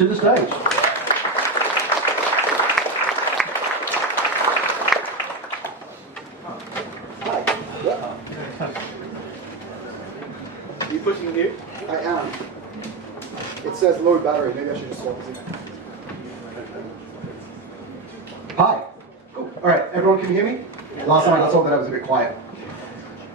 to the stage. Are you pushing mute? I am. It says low battery. Maybe I should just swap this in. Hi. Cool. All right, everyone can hear me? Last time I got told that I was a bit quiet.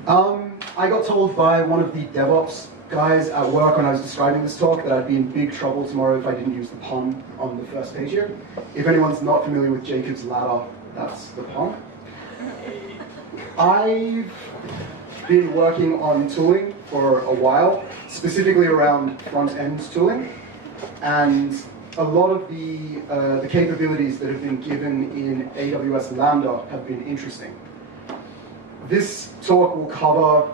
I got told by one of the DevOps guys at work when I was describing this talk that I'd be in big trouble tomorrow if I didn't use the pun on the first page here. If anyone's not familiar with Jacob's ladder, that's the pun. I've been working on tooling for a while, specifically around front-end tooling, and a lot of the capabilities that have been given in AWS Lambda have been interesting. This talk will cover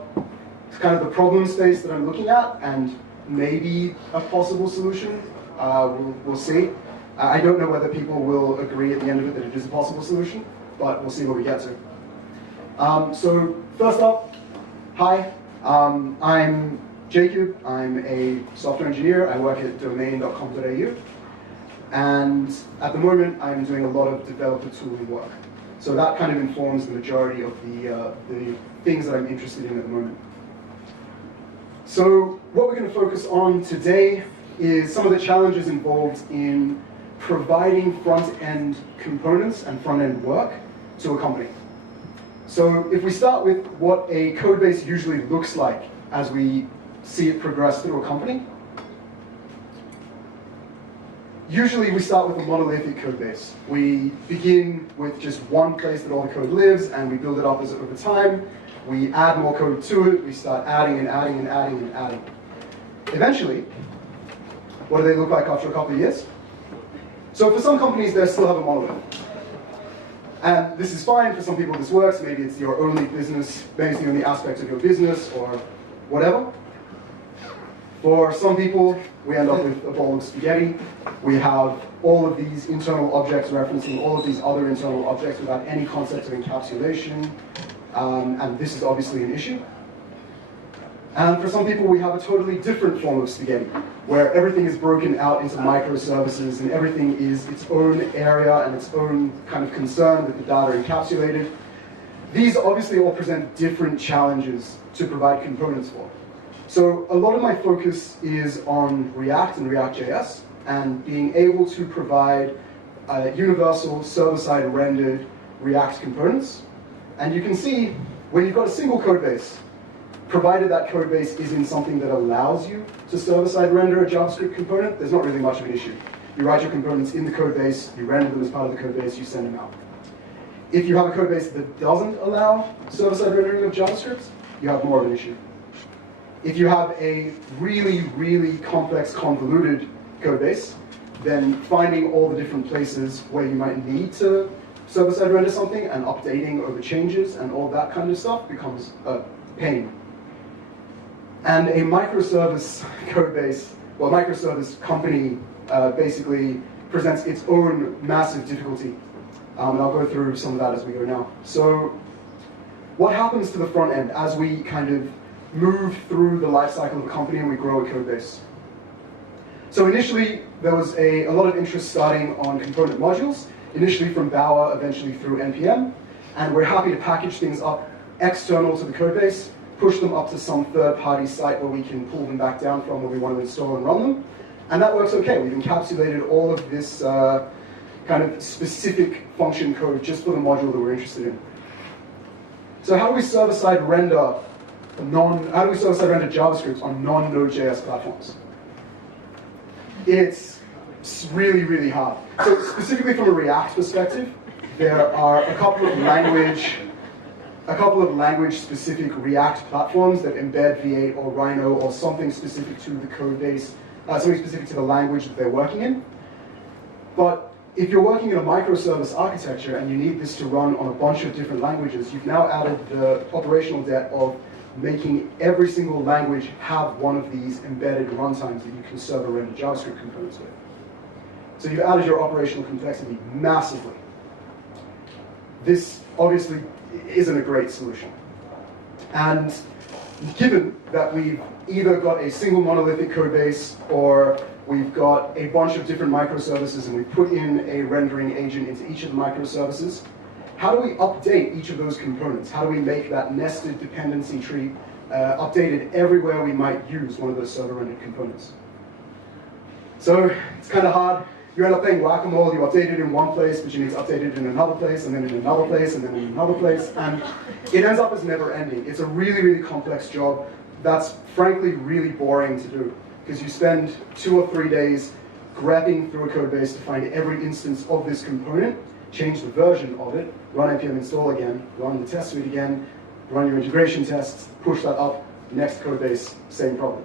kind of the problem space that I'm looking at and maybe a possible solution. We'll see. I don't know whether people will agree at the end of it that it is a possible solution, but we'll see what we get to. So first up, hi, I'm Jacob. I'm a software engineer. I work at domain.com.au. And at the moment, I'm doing a lot of developer tooling work. So that kind of informs the majority of the things that I'm interested in at the moment. So what we're going to focus on today is some of the challenges involved in providing front-end components and front-end work to a company. So if we start with what a code base usually looks like as we see it progress through a company, usually we start with a monolithic code base. We begin with just one place that all the code lives, and we build it up over time. We add more code to it. We start adding and adding and adding and adding. Eventually, what do they look like after a couple of years? So for some companies, they still have a monolith. And this is fine. For some people, this works. Maybe it's your only business, maybe it's the only aspect of your business, or whatever. For some people, we end up with a bowl of spaghetti. We have all of these internal objects referencing all of these other internal objects without any concept of encapsulation. And this is obviously an issue. And for some people, we have a totally different form of spaghetti, where everything is broken out into microservices, and everything is its own area and its own kind of concern with the data encapsulated. These obviously all present different challenges to provide components for. So a lot of my focus is on React and React.js, and being able to provide universal server-side rendered React components. And you can see, when you've got a single code base, provided that code base is in something that allows you to server-side render a JavaScript component, there's not really much of an issue. You write your components in the code base, you render them as part of the code base, you send them out. If you have a code base that doesn't allow server-side rendering of JavaScript, you have more of an issue. If you have a really, really complex, convoluted code base, then finding all the different places where you might need to server-side render something and updating over changes and all that kind of stuff becomes a pain. And a microservice code base, well, microservice company basically presents its own massive difficulty. And I'll go through some of that as we go now. So what happens to the front end as we kind of move through the life cycle of a company and we grow a code base? So initially, there was a lot of interest starting on component modules, initially from Bower, eventually through NPM, and we're happy to package things up external to the code base, push them up to some third-party site where we can pull them back down from where we want to install and run them, and that works okay. We've encapsulated all of this kind of specific function code just for the module that we're interested in. So how do we server-side render JavaScript on non-Node.js platforms? It's really, really hard. So specifically from a React perspective, there are a couple of language-specific React platforms that embed V8 or Rhino or something specific to the code base, something specific to the language that they're working in. But if you're working in a microservice architecture and you need this to run on a bunch of different languages, you've now added the operational debt of making every single language have one of these embedded runtimes that you can server render JavaScript components with. So you've added your operational complexity massively. This obviously isn't a great solution. And given that we've either got a single monolithic code base or We've got a bunch of different microservices, and we put in a rendering agent into each of the microservices. How do we update each of those components? How do we make that nested dependency tree updated everywhere we might use one of those server-rendered components? So it's kind of hard. You end up playing whack-a-mole. You update it in one place, but you need to update it in another place, and then in another place, and then in another place. And it ends up as never-ending. It's a really, really complex job that's frankly really boring to do, because you spend 2 or 3 days grabbing through a code base to find every instance of this component, change the version of it, run npm install again, run the test suite again, run your integration tests, push that up, next code base, same problem.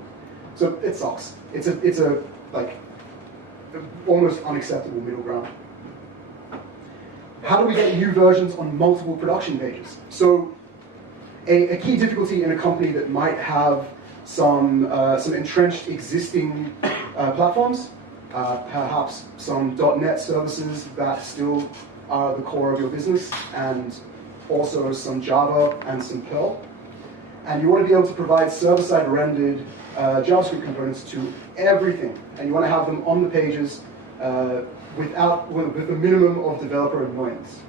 So it sucks. It's a like almost unacceptable middle ground. How do we get new versions on multiple production pages? So a key difficulty in a company that might have some entrenched existing platforms, perhaps some .NET services that still are the core of your business, and also some Java and some Perl. And you want to be able to provide server-side rendered JavaScript components to everything, and you want to have them on the pages with a minimum of developer annoyance.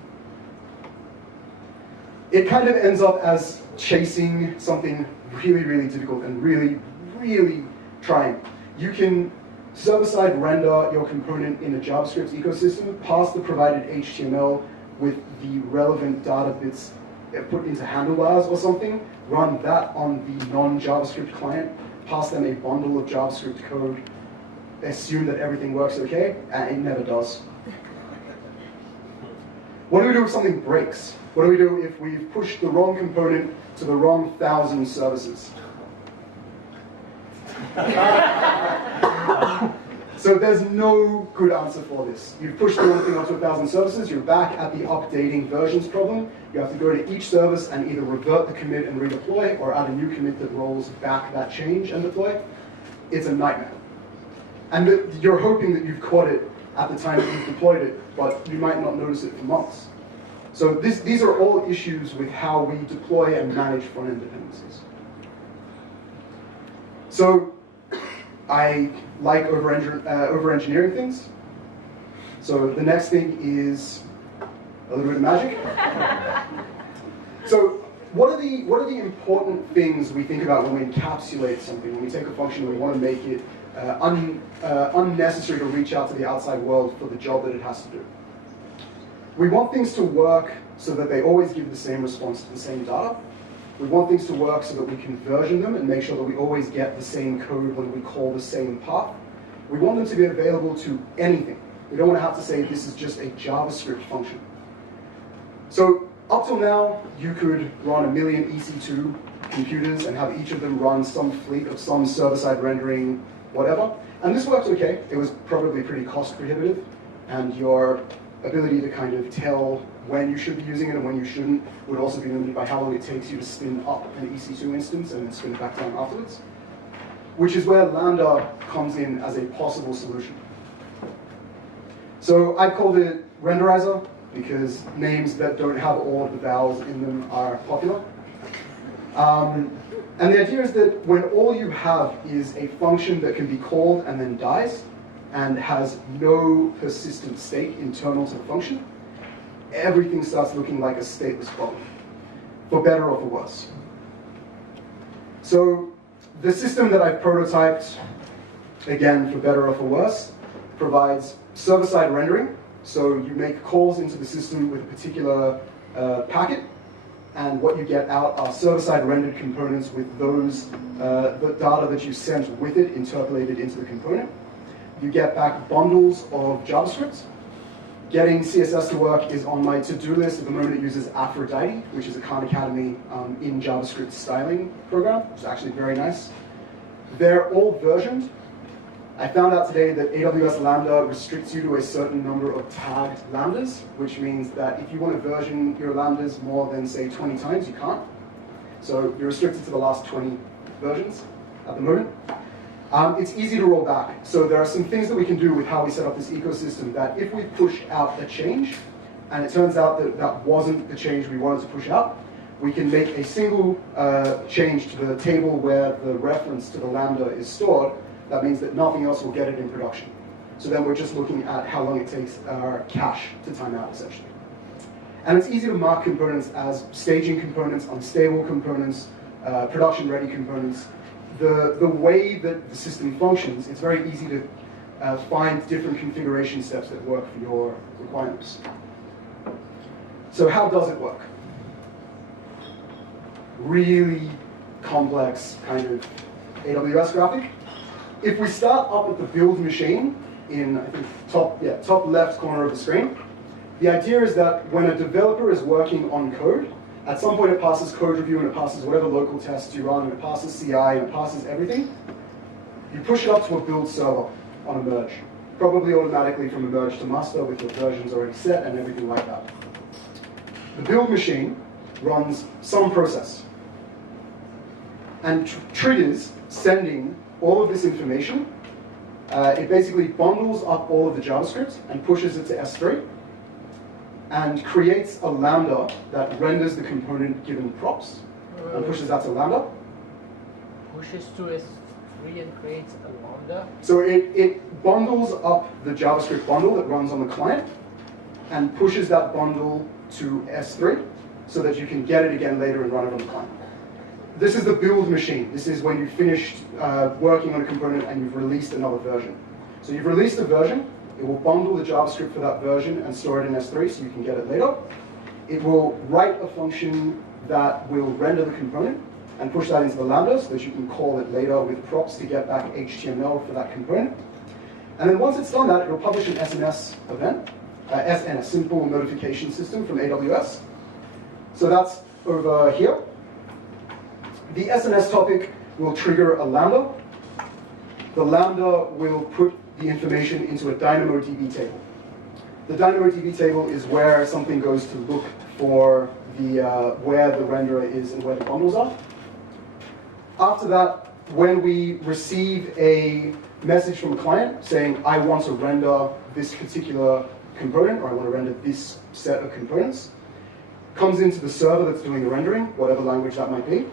It kind of ends up as chasing something really, really difficult and really, really trying. You can server-side render your component in a JavaScript ecosystem, pass the provided HTML with the relevant data bits put into handlebars or something, run that on the non-JavaScript client, pass them a bundle of JavaScript code, assume that everything works okay, and it never does. What do we do if something breaks? What do we do if we've pushed the wrong component to the wrong 1,000 services? So there's no good answer for this. You've pushed the wrong thing up to 1,000 services, you're back at the updating versions problem. You have to go to each service and either revert the commit and redeploy, or add a new commit that rolls back that change and deploy. It's a nightmare. And you're hoping that you've caught it at the time that you've deployed it, but you might not notice it for months. So these are all issues with how we deploy and manage front-end dependencies. So I like over-engineering things. So the next thing is a little bit of magic. So what are the important things we think about when we encapsulate something, when we take a function and we want to make it unnecessary to reach out to the outside world for the job that it has to do? We want things to work so that they always give the same response to the same data. We want things to work so that we can version them and make sure that we always get the same code when we call the same path. We want them to be available to anything. We don't want to have to say this is just a JavaScript function. So up till now, you could run 1 million EC2 computers and have each of them run some fleet of some server-side rendering, whatever. And this worked okay. It was probably pretty cost prohibitive, and your ability to kind of tell when you should be using it and when you shouldn't would also be limited by how long it takes you to spin up an EC2 instance and then spin it back down afterwards, which is where Lambda comes in as a possible solution. So I called it renderizer because names that don't have all of the vowels in them are popular. And the idea is that when all you have is a function that can be called and then dies, and has no persistent state internal to the function, everything starts looking like a stateless problem, for better or for worse. So the system that I've prototyped, again, for better or for worse, provides server-side rendering. So you make calls into the system with a particular packet, and what you get out are server-side rendered components with those the data that you sent with it interpolated into the component. You get back bundles of JavaScript. Getting CSS to work is on my to-do list. At the moment it uses Aphrodite, which is a Khan Academy in JavaScript styling program, which is actually very nice. They're all versioned. I found out today that AWS Lambda restricts you to a certain number of tagged lambdas, which means that if you want to version your lambdas more than, say, 20 times, you can't. So you're restricted to the last 20 versions at the moment. It's easy to roll back. So there are some things that we can do with how we set up this ecosystem that if we push out a change, and it turns out that that wasn't the change we wanted to push out, we can make a single change to the table where the reference to the lambda is stored, that means that nothing else will get it in production. So then we're just looking at how long it takes our cache to time out, essentially. And it's easy to mark components as staging components, unstable components, production-ready components. The way that the system functions, it's very easy to find different configuration steps that work for your requirements. So how does it work? Really complex kind of AWS graphic. If we start up at the build machine in, I think, top left corner of the screen, the idea is that when a developer is working on code, at some point it passes code review and it passes whatever local tests you run, and it passes CI and it passes everything. You push it up to a build server on a merge, probably automatically from a merge to master with your versions already set and everything like that. The build machine runs some process and triggers sending all of this information. It basically bundles up all of the JavaScript and pushes it to S3 and creates a Lambda that renders the component given props and pushes that to Lambda. Pushes to S3 and creates a Lambda? So it bundles up the JavaScript bundle that runs on the client and pushes that bundle to S3 so that you can get it again later and run it on the client. This is the build machine. This is when you've finished working on a component and you've released another version. So you've released a version, it will bundle the JavaScript for that version and store it in S3 so you can get it later. It will write a function that will render the component and push that into the Lambda so that you can call it later with props to get back HTML for that component. And then once it's done that, it will publish an SNS event, SN, a simple notification system from AWS. So that's over here. The SNS topic will trigger a Lambda. The Lambda will put the information into a DynamoDB table. The DynamoDB table is where something goes to look for the where the renderer is and where the bundles are. After that, when we receive a message from a client saying, I want to render this particular component, or I want to render this set of components, comes into the server that's doing the rendering, whatever language that might be.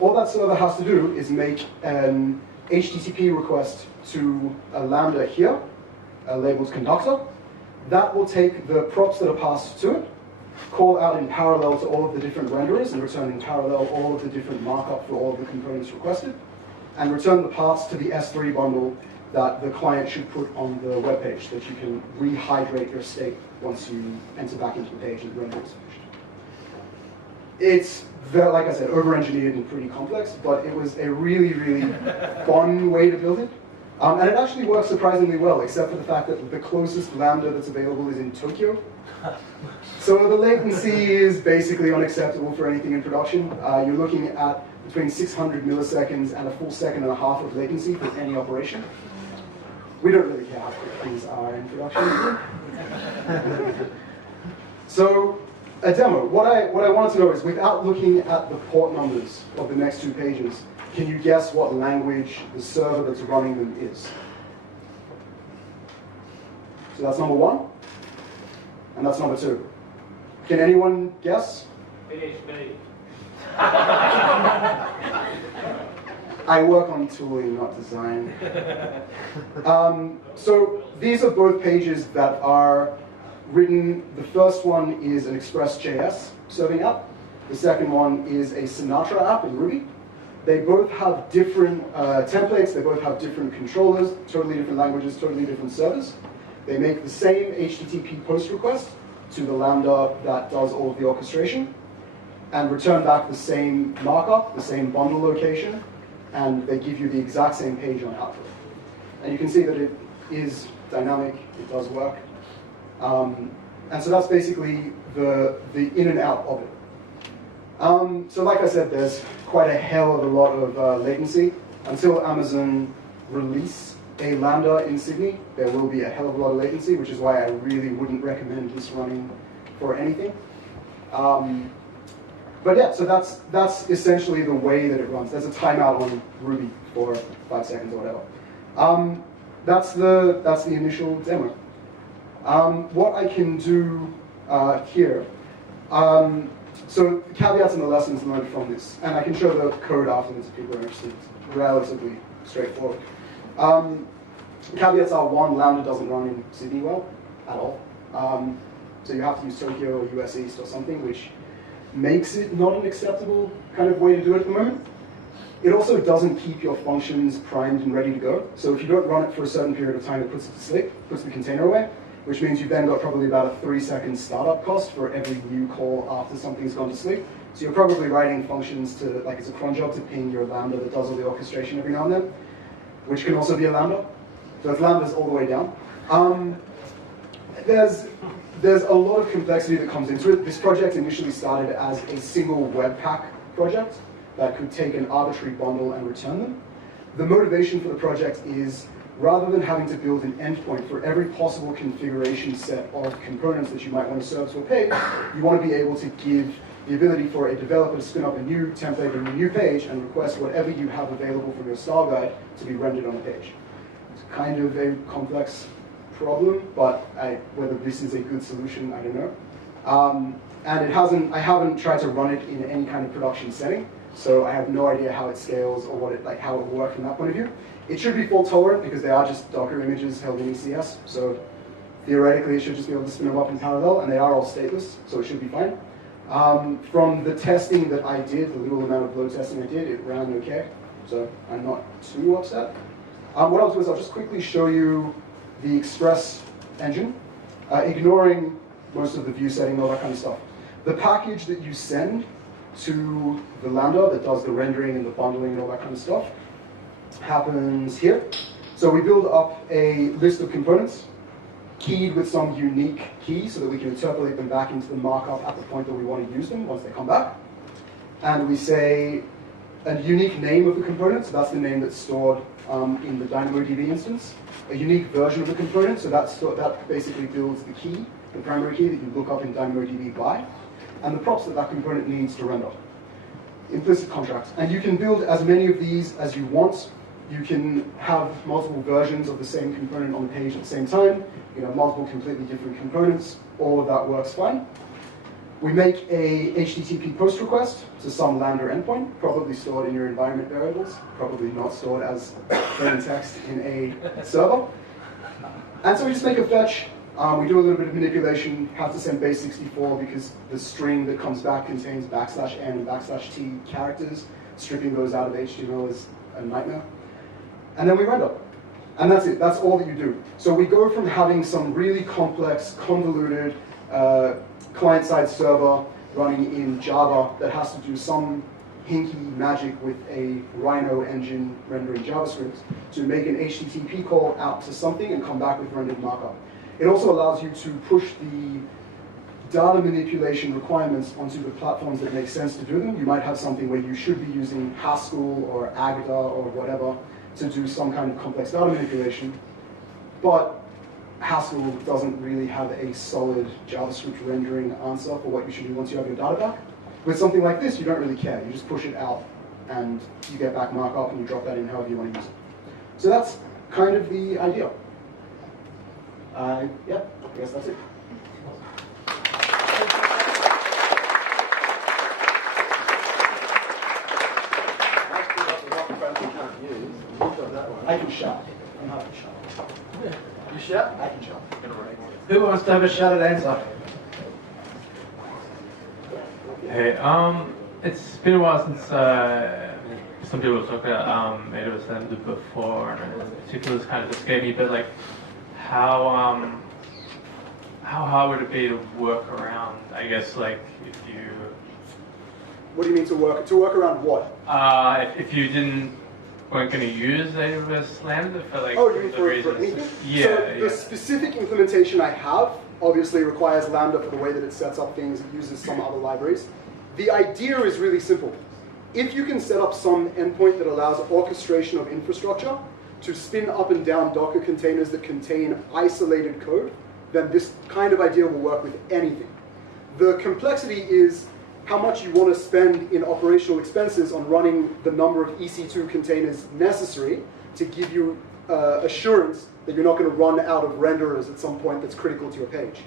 All that server has to do is make an HTTP request to a Lambda here, labeled conductor. That will take the props that are passed to it, call out in parallel to all of the different renderers, and return in parallel all of the different markup for all of the components requested, and return the paths to the S3 bundle that the client should put on the web page, so that you can rehydrate your state once you enter back into the page and the render is finished. It's, like I said, over-engineered and pretty complex, but it was a really, really fun way to build it. And it actually works surprisingly well, except for the fact that the closest Lambda that's available is in Tokyo. So the latency is basically unacceptable for anything in production. You're looking at between 600 milliseconds and a full second and a half of latency for any operation. We don't really care how quick things are in production. So, a demo. What I wanted to know is, without looking at the port numbers of the next two pages, can you guess what language the server that's running them is? So that's number one, and that's number two. Can anyone guess? PHP. I work on tooling, not design. So these are both pages that are written. The first one is an Express.js serving app. The second one is a Sinatra app in Ruby. They both have different templates. They both have different controllers, totally different languages, totally different servers. They make the same HTTP post request to the Lambda that does all of the orchestration, and return back the same markup, the same bundle location, and they give you the exact same page on output. And you can see that it is dynamic, it does work. And so that's basically the in and out of it. So like I said, there's quite a hell of a lot of latency. Until Amazon release a Lambda in Sydney, there will be a hell of a lot of latency, which is why I really wouldn't recommend this running for anything. But yeah, so that's essentially the way that it runs. There's a timeout on Ruby for 5 seconds or whatever. That's the initial demo. What I can do here, so the caveats and the lessons learned from this, and I can show the code afterwards if people are interested. It's relatively straightforward. Caveats are, one, Lambda doesn't run in Sydney well at all. So you have to use Tokyo or US East or something, which makes it not an acceptable kind of way to do it at the moment. It also doesn't keep your functions primed and ready to go. So if you don't run it for a certain period of time, it puts it to sleep, puts the container away, which means you've then got probably about a 3-second startup cost for every new call after something's gone to sleep. So you're probably writing functions to, like it's a cron job to ping your Lambda that does all the orchestration every now and then, which can also be a Lambda. So it's Lambdas all the way down. There's a lot of complexity that comes into it. This project initially started as a single Webpack project that could take an arbitrary bundle and return them. The motivation for the project is, rather than having to build an endpoint for every possible configuration set of components that you might want to serve to a page, you want to be able to give the ability for a developer to spin up a new template and a new page and request whatever you have available from your style guide to be rendered on the page. It's kind of a complex problem, but whether this is a good solution, I don't know. And I haven't tried to run it in any kind of production setting, so I have no idea how it scales or how it will work from that point of view. It should be fault tolerant because they are just Docker images held in ECS, so theoretically it should just be able to spin them up in parallel, and they are all stateless, so it should be fine. From the testing that I did, the little amount of load testing I did, it ran okay, so I'm not too upset. What I'll do is I'll just quickly show you the Express engine, ignoring most of the view setting and all that kind of stuff. The package that you send to the Lambda that does the rendering and the bundling and all that kind of stuff happens here. So we build up a list of components keyed with some unique key so that we can interpolate them back into the markup at the point that we want to use them once they come back. And we say a unique name of the component, so that's the name that's stored in the DynamoDB instance. A unique version of the component, so that basically builds the key, the primary key that you look up in DynamoDB by, and the props that component needs to render. Implicit contract. And you can build as many of these as you want. You can have multiple versions of the same component on the page at the same time. You can have multiple completely different components. All of that works fine. We make a HTTP post request to some Lambda endpoint, probably stored in your environment variables, probably not stored as plain text in a server. And so we just make a fetch. We do a little bit of manipulation, have to send base 64 because the string that comes back contains \n and \t characters. Stripping those out of HTML is a nightmare. And then we render. And that's it, that's all that you do. So we go from having some really complex, convoluted client-side server running in Java that has to do some hinky magic with a Rhino engine rendering JavaScript to make an HTTP call out to something and come back with rendered markup. It also allows you to push the data manipulation requirements onto the platforms that make sense to do them. You might have something where you should be using Haskell or Agda or whatever to do some kind of complex data manipulation, but Haskell doesn't really have a solid JavaScript rendering answer for what you should do once you have your data back. With something like this, you don't really care. You just push it out, and you get back markup, and you drop that in however you want to use it. So that's kind of the idea. Yeah, I guess that's it. I can shout. I'm happy to shout. You shout? I can shout. Who wants to have a shot at answer? Hey, it's been a while since some people talked about AWS Lambda before, and particularly kind of escaped me, but like how hard would it be to work around, I guess, like if you... What do you mean to work? To work around what? If you weren't going to use AWS Lambda for like... Oh, you mean for reasons. anything? Yeah, So the specific implementation I have obviously requires Lambda for the way that it sets up things. It uses some other libraries. The idea is really simple. If you can set up some endpoint that allows orchestration of infrastructure to spin up and down Docker containers that contain isolated code, then this kind of idea will work with anything. The complexity is how much you want to spend in operational expenses on running the number of EC2 containers necessary to give you assurance that you're not going to run out of renderers at some point that's critical to your page.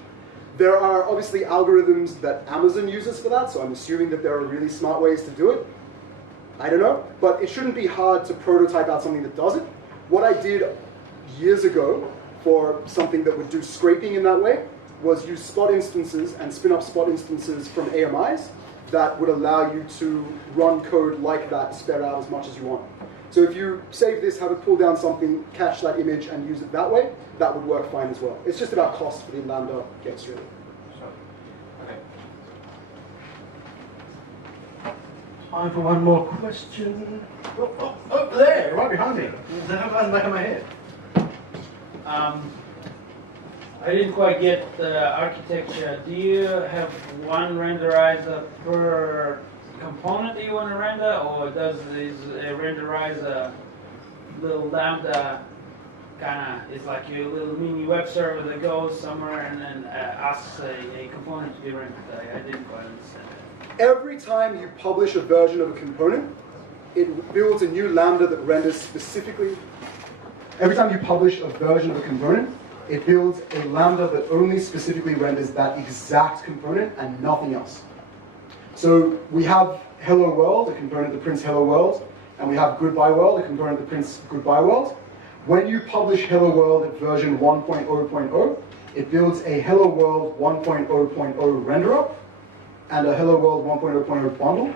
There are obviously algorithms that Amazon uses for that, so I'm assuming that there are really smart ways to do it. I don't know, but it shouldn't be hard to prototype out something that does it. What I did years ago for something that would do scraping in that way was use spot instances and spin up spot instances from AMIs that would allow you to run code like that, spare out as much as you want. So if you save this, have it pull down something, catch that image, and use it that way, that would work fine as well. It's just about cost for the Lambda gets really. Okay. Time for one more question. Oh, there, right behind me. There's a button back of my head. I didn't quite get the architecture. Do you have one renderizer per component that you want to render, or does this renderizer little Lambda kind of, it's like your little mini web server that goes somewhere and then asks a component to be rendered? I didn't quite understand that. Every time you publish a version of a component, it builds a new Lambda that renders specifically. Every time you publish a version of a component, it builds a Lambda that only specifically renders that exact component and nothing else. So we have Hello World, a component that prints Hello World, and we have Goodbye World, a component that prints Goodbye World. When you publish Hello World at version 1.0.0, it builds a Hello World 1.0.0 renderer and a Hello World 1.0.0 bundle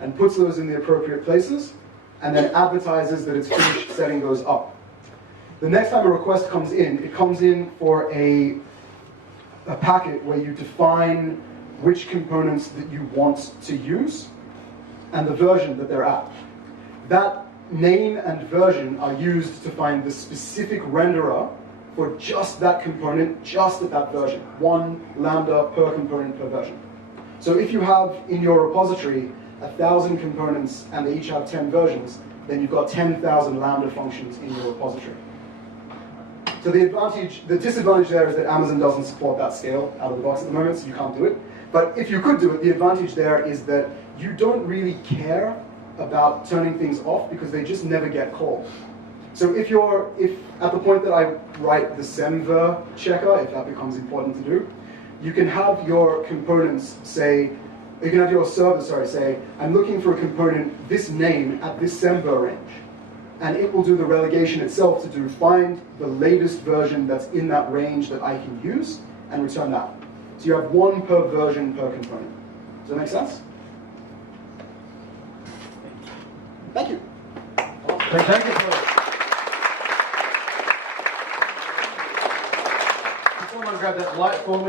and puts those in the appropriate places and then advertises that its finished setting goes up. The next time a request comes in, it comes in for a packet where you define which components that you want to use and the version that they're at. That name and version are used to find the specific renderer for just that component, just at that version. One Lambda per component per version. So if you have in your repository 1,000 components and they each have 10 versions, then you've got 10,000 Lambda functions in your repository. So the disadvantage there is that Amazon doesn't support that scale out of the box at the moment, so you can't do it. But if you could do it, the advantage there is that you don't really care about turning things off because they just never get called. So if at the point that I write the semver checker, if that becomes important to do, you can have your components say, you can have your server, say, I'm looking for a component, this name at this semver range. And it will do the relegation itself to find the latest version that's in that range that I can use and return that. So you have one per version per component. Does that make sense? Thank you. Thank you for it. Someone grab that light for me.